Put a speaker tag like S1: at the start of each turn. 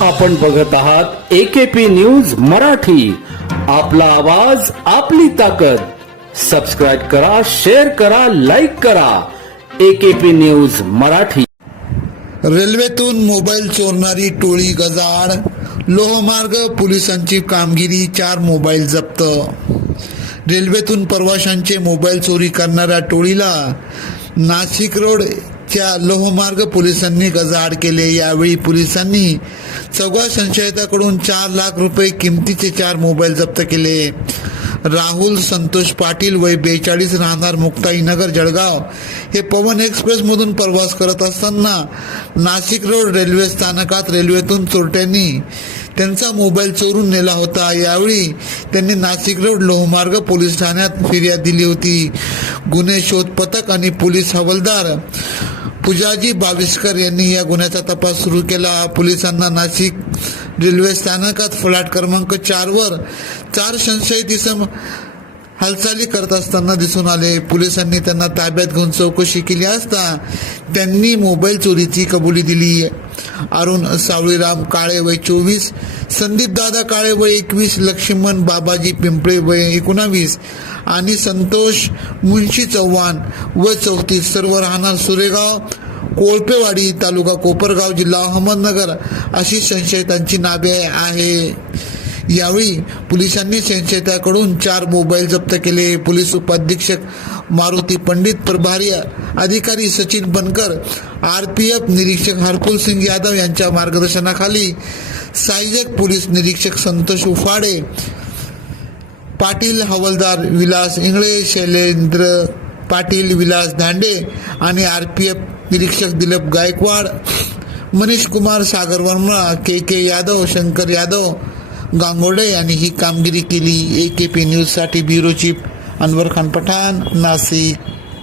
S1: आपण बघत आहात एकेपी न्यूज मराठी. आपला आवाज आपली ताकद. सबस्क्राईब करा शेअर करा लाईक करा. AKP news Marathi.
S2: रेल्वेतून मोबाईल चोरणारी टोळी गजाड लोहमार्ग पोलिसांची कामगिरी चार मोबाईल जप्त. रेल्वेतून प्रवाशांचे मोबाईल चोरी करणाऱ्या टोळीला नाशिक रोड च्या लोहमार्ग पोलिसांनी गजाआड केले. यावेळी पोलिसांनी चौघा संशयिताकडून चार लाख रुपये किमतीचे चार मोबाईल जप्त केले. राहुल संतोष पाटील वय बेचाळीस राहणार मुक्ताईनगर जळगाव. हे पवन एक्सप्रेसमधून प्रवास करत असताना नाशिक रोड रेल्वे स्थानकात रेल्वेतून चोरट्यांनी त्यांचा मोबाईल चोरून नेला होता. यावेळी त्यांनी नाशिक रोड लोहमार्ग पोलीस ठाण्यात फिर्याद दिली होती. गुन्हे शोध पथक आणि पोलीस हवालदार पुजाजी बाविस्कर यांनी या गुन्ह्याचा तपास सुरू केला. पोलिसांना नाशिक रेल्वे स्थानकात फ्लॅट क्रमांक चारवर चार संशयित इसम हालचाली करत असताना दिसून आले. पोलिसांनी त्यांना ताब्यात घेऊन चौकशी केली असता त्यांनी मोबाईल चोरीची कबुली दिली. अरुण सावळीराम काळे वय चोवीस संदीप दादा काळे वय एकवीस लक्ष्मण बाबाजी पिंपळे वय एकोणावीस आणि संतोष मुंशी चव्हाण व चौतीस. सर्व राहणार सुरेगाव कोळपेवाडी तालुका कोपरगाव जिल्हा अहमदनगर अशी संशयितांची नावे आहे. यावेळी पोलिसांनी संशयिताकडून चार मोबाईल जप्त केले. पोलीस उपाधीक्षक मारुती पंडित प्रभारी अधिकारी Sachin Bankar R P F निरीक्षक हरकुल सिंग यादव यांच्या मार्गदर्शनाखाली सहाय्यक पोलीस निरीक्षक संतोष उफाडे पाटील हवालदार विलास इंगळे शैलेंद्र पाटील विलास दांडे आणि आर पी एफ निरीक्षक दिलीप गायकवाड मनीष कुमार सागर वर्मा के के यादव शंकर यादव गांगोडे यांनी ही कामगिरी केली. ए के पी न्यूजसाठी ब्युरो चीफ अनवर खान पठाण नाशिक